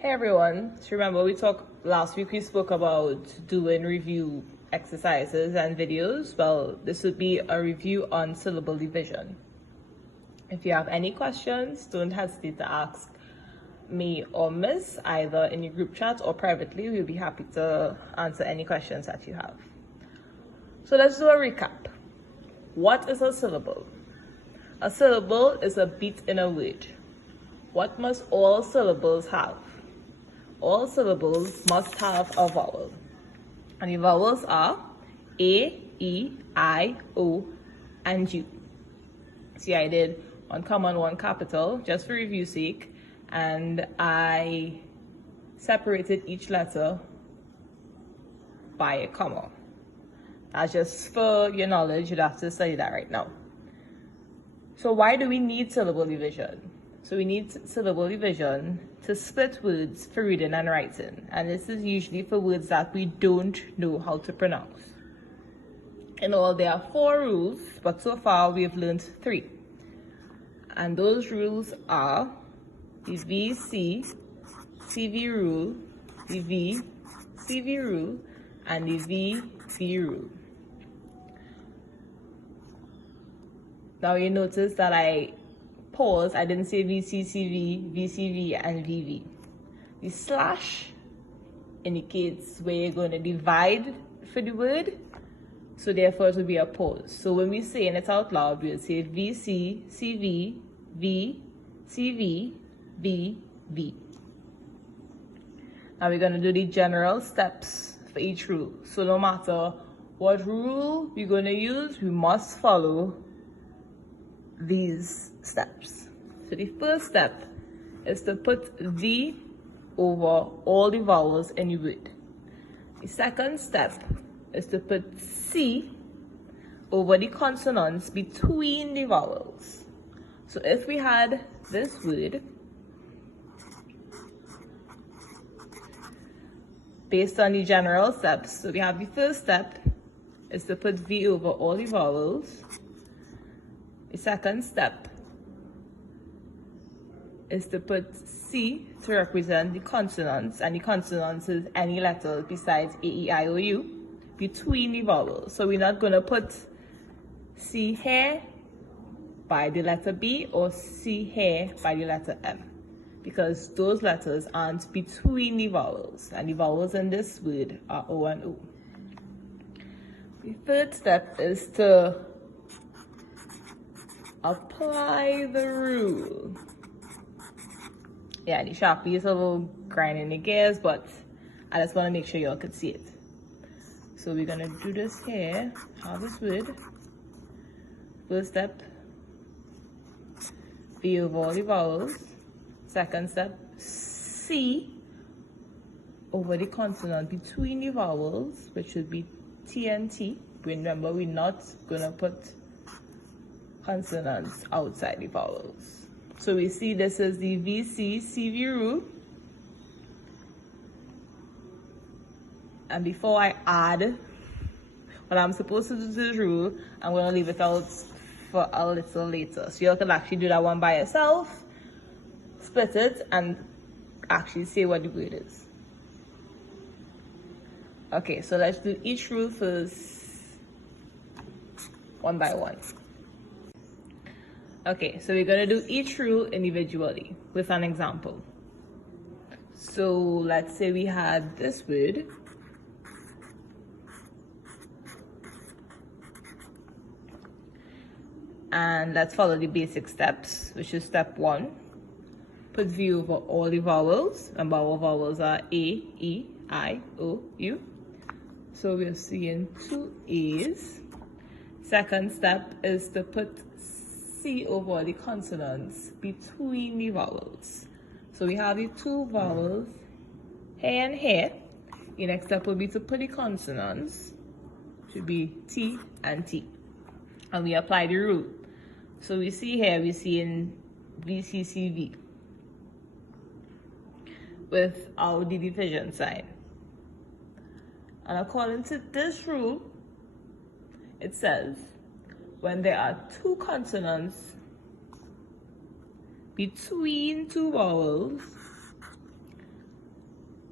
Hey everyone, so remember last week we spoke about doing review exercises and videos. Well, this would be a review on syllable division. If you have any questions, don't hesitate to ask me or Miss either in your group chat or privately. We'll be happy to answer any questions that you have. So let's do a recap. What is a syllable? A syllable is a beat in a word. What must all syllables have? All syllables must have a vowel. And the vowels are A, E, I, O, and U. See, I did one common, one capital, just for review's sake, and I separated each letter by a comma. That's just for your knowledge. You'd have to study that right now. So why do we need syllable division? So we need syllable division to split words for reading and writing. And this is usually for words that we don't know how to pronounce. In all, there are 4 rules, but so far we have learned 3. And those rules are the VC, CV rule, the V, CV rule, and the VV rule. Now you notice that I paused. I didn't say VCCV, VCV, and VV. The slash indicates where you're going to divide for the word, so therefore it will be a pause. So when we say it out loud, we'll say VC, CV, V, CV, V, V. Now we're going to do the general steps for each rule. So no matter what rule we're going to use, we must follow these steps. So the first step is to put V over all the vowels in the word. The second step is to put C over the consonants between the vowels. So if we had this word, based on the general steps, so we have the first step is to put V over all the vowels. The second step is to put C to represent the consonants, and the consonants is any letter besides A, E, I, O, U between the vowels. So we're not going to put C here by the letter B or C here by the letter M, because those letters aren't between the vowels, and the vowels in this word are O and O. The third step is to apply the rule. Yeah, the Sharpie is a little grinding the gears, but I just want to make sure y'all could see it. So we're going to do this here, have this word. First step, V over all the vowels. Second step, C over the consonant between the vowels, which should be T and T. Remember, we're not going to put consonants outside the vowels. So we see this is the VC CV rule. And before I add what I'm supposed to do to the rule, I'm going to leave it out for a little later. So you can actually do that one by yourself, split it, and actually say what the word is. Okay, so let's do each rule first, one by one. Okay, so we're going to do each rule individually with an example. So let's say we had this word. And let's follow the basic steps, which is step 1. Put V over all the vowels. Remember, our vowels are A, E, I, O, U. So we're seeing 2 A's. Second step is to put C over the consonants between the vowels. So we have the 2 vowels here and here. The next step will be to put the consonants, should be T and T. And we apply the rule. So we see here, we see in VCCV with our division sign. And according to this rule, it says when there are 2 consonants between 2 vowels,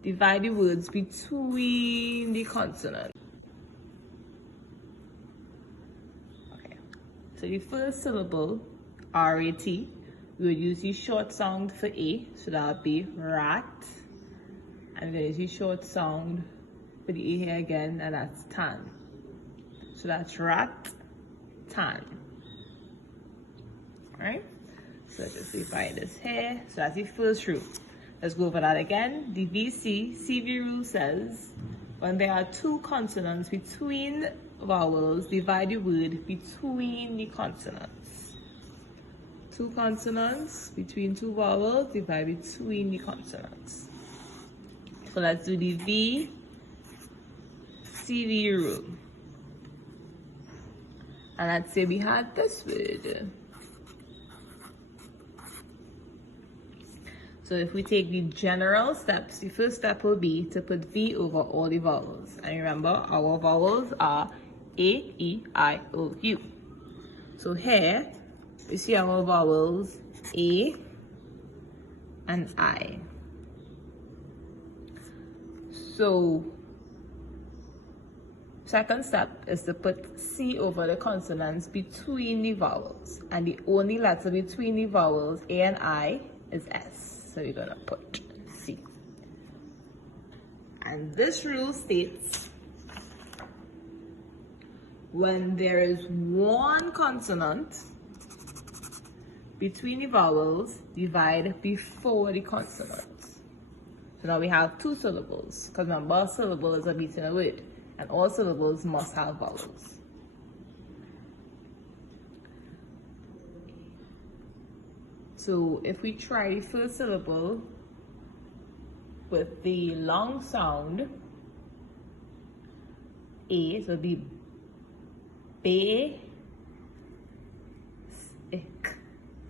divide the words between the consonants. Okay, so the first syllable, R-A-T, we would use the short sound for A, so that would be rat. And then use the short sound for the A here again, and that's tan. So that's rat, tan. Alright, so let's just define this here. So that's the first rule. Let's go over that again. The CV rule says when there are two consonants between vowels, divide the word between the consonants. Two consonants between two vowels, divide between the consonants. So let's do the CV rule. And let's say we had this word. So if we take the general steps, the first step will be to put V over all the vowels. And remember, our vowels are A, E, I, O, U. So here, we see our vowels A and I. So, second step is to put C over the consonants between the vowels. And the only letter between the vowels, A and I, is S. So we're going to put C. And this rule states when there is one consonant between the vowels, divide before the consonants. So now we have two syllables, because remember, a syllable is a beat in a word, and all syllables must have vowels. So if we try the first syllable with the long sound, A, so it'll be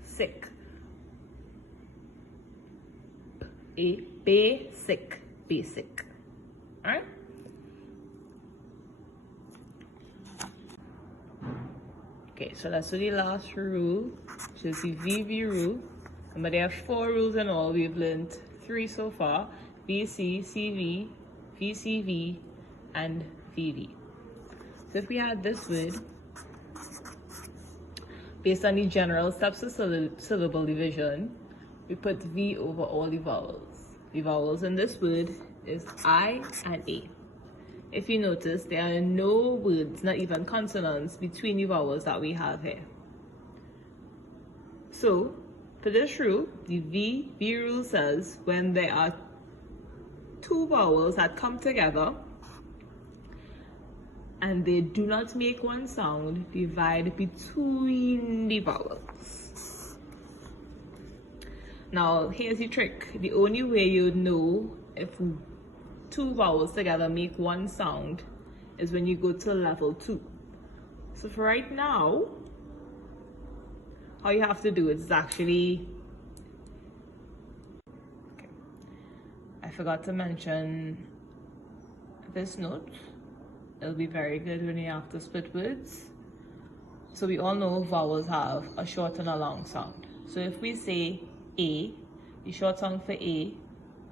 sick. Basic. Alright? Okay, so let's do the last rule, which is the VV rule. But there are 4 rules in all. We've learned 3 so far: VC, CV, VCV, and VV. So if we had this word, based on the general steps of syllable division, we put V over all the vowels. The vowels in this word is I and A. If you notice, there are no words, not even consonants, between the vowels that we have here. So, for this rule, the V rule says when there are two vowels that come together and they do not make one sound, divide between the vowels. Now, here's the trick. The only way you know if two vowels together make one sound is when you go to level 2. So for right now, all you have to do is actually, okay, I forgot to mention this note. It'll be very good when you have to split words. So we all know vowels have a short and a long sound. So if we say A, the short sound for A,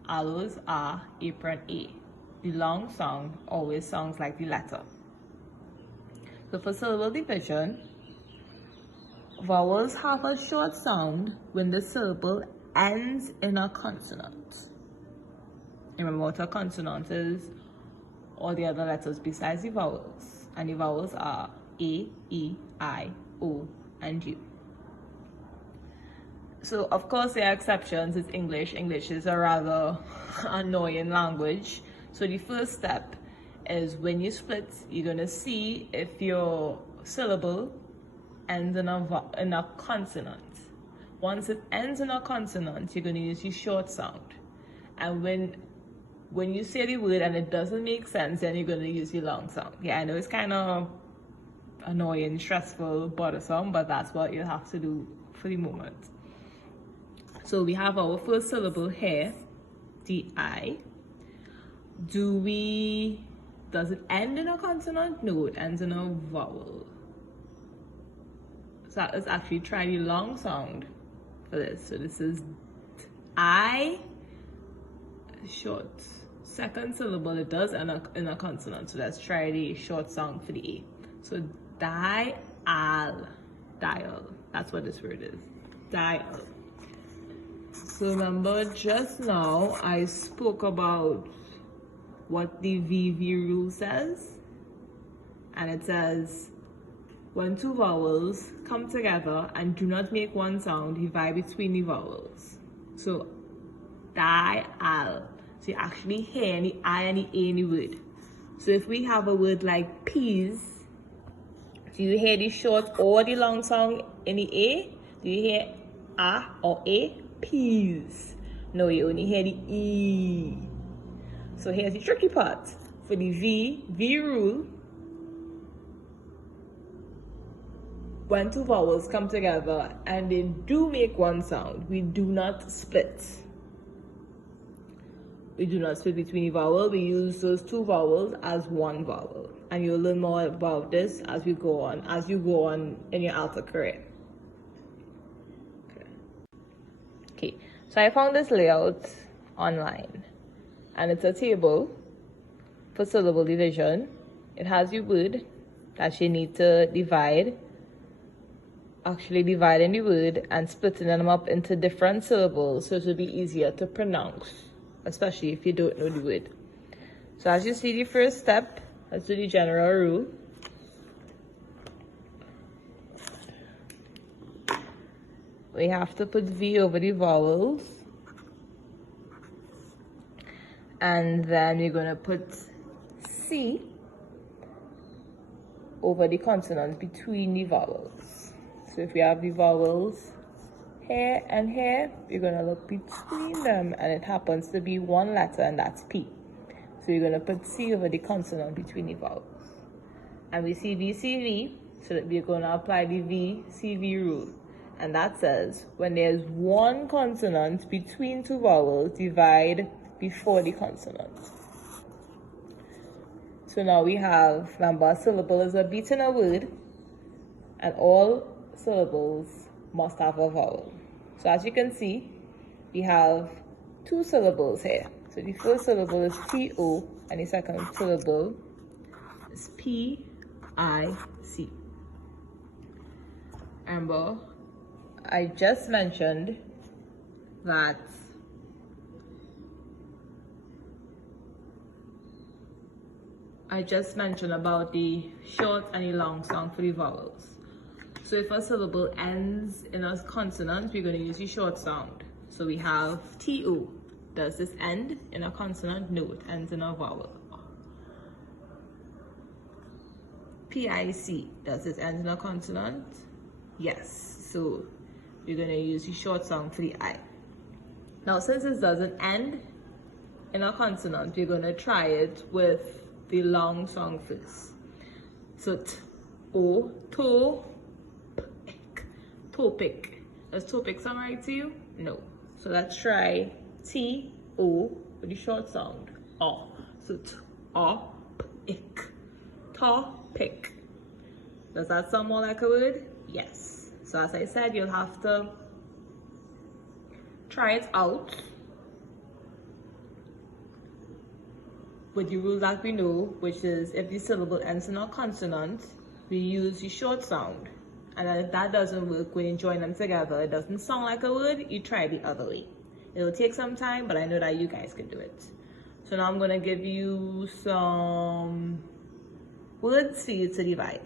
aloes, A, apron, A. The long sound always sounds like the letter. So for syllable division, vowels have a short sound when the syllable ends in a consonant. Remember what a consonant is? All the other letters besides the vowels. And the vowels are A, E, I, O, and U. So, of course, there are exceptions. It's English. English is a rather annoying language. So the first step is when you split, you're going to see if your syllable ends in a consonant. Once it ends in a consonant, you're going to use the short sound. And when you say the word and it doesn't make sense, then you're going to use the long sound. Yeah, I know it's kind of annoying, stressful, bothersome, but that's what you have to do for the moment. So we have our first syllable here, the I. Does it end in a consonant? No, it ends in a vowel. So let's actually try the long sound for this. So this is I, short second syllable, it does end in a consonant. So let's try the short sound for the A. So dial. That's what this word is. Dial. So remember just now I spoke about what the VV rule says. And it says, when two vowels come together and do not make one sound, divide between the vowels. So dial. So you actually hear the I and the A in the word. So if we have a word like peas, do you hear the short or the long sound in the A? Do you hear A or A? Peas. No, you only hear the E. So here's the tricky part. For the V rule, when two vowels come together and they do make one sound, we do not split. We do not split between the vowel. We use those two vowels as one vowel. And you'll learn more about this as you go on in your alto career. Okay, so I found this layout online. And it's a table for syllable division. It has your word that you need to divide. Actually dividing the word and splitting them up into different syllables so it will be easier to pronounce, especially if you don't know the word. So as you see, the first step, let's do the general rule. We have to put V over the vowels. And then we're going to put C over the consonants between the vowels. So if we have the vowels here and here, we're going to look between them, and it happens to be one letter, and that's P. So you're going to put C over the consonant between the vowels. And we see VCV, so that we're going to apply the VCV rule. And that says, when there's one consonant between two vowels, divide before the consonant. So now we have, remember, a syllable is a beat in a word, and all syllables must have a vowel. So as you can see, we have two syllables here. So the first syllable is T-O, and the second syllable is P-I-C. Remember, I just mentioned that about the short and the long sound for the vowels. So if a syllable ends in a consonant, we're going to use the short sound. So we have T-O. Does this end in a consonant? No, it ends in a vowel. P-I-C. Does this end in a consonant? Yes. So we're going to use the short sound for the I. Now, since this doesn't end in a consonant, we're going to try it with the long song first. So T-O, topic. Does topic sound right to you? No. So let's try T-O with the short sound. O. So T-O-P-I-C. Topic. Does that sound more like a word? Yes. So as I said, you'll have to try it out with the rule that we know, which is if the syllable ends in a consonant, we use the short sound. And then if that doesn't work, when you join them together, it doesn't sound like a word, you try the other way. It'll take some time, but I know that you guys can do it. So now I'm going to give you some words for you to divide.